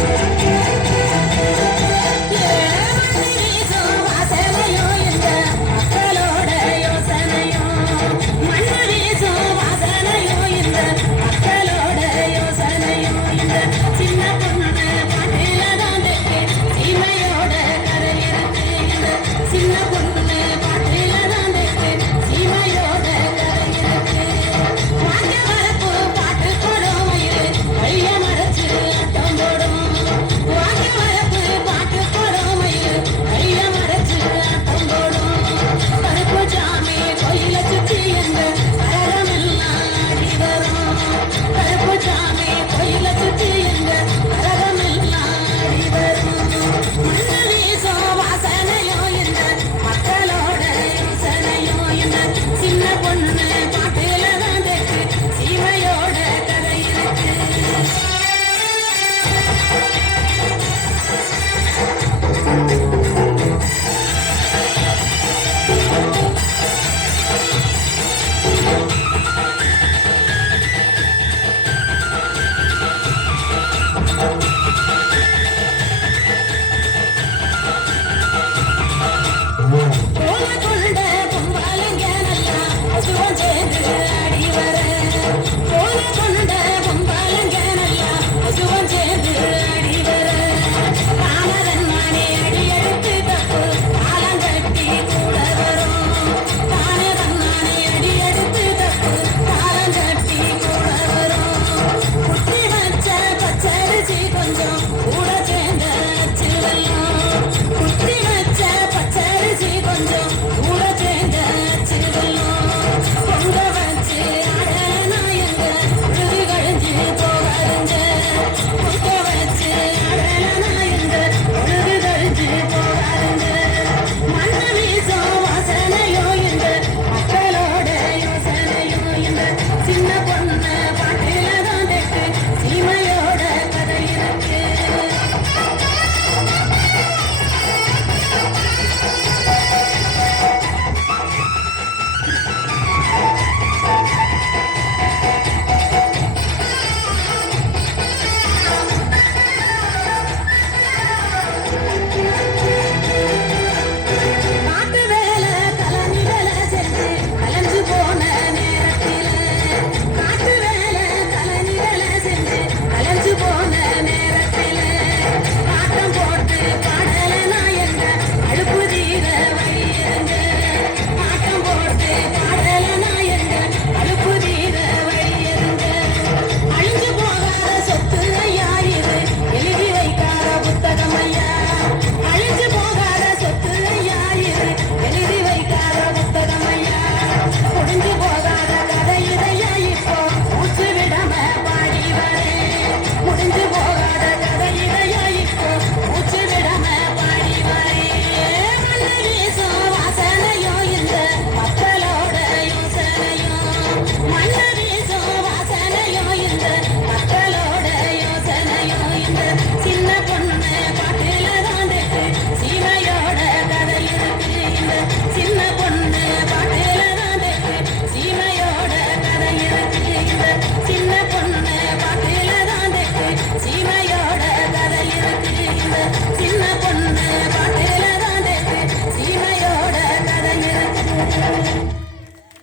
Thank you.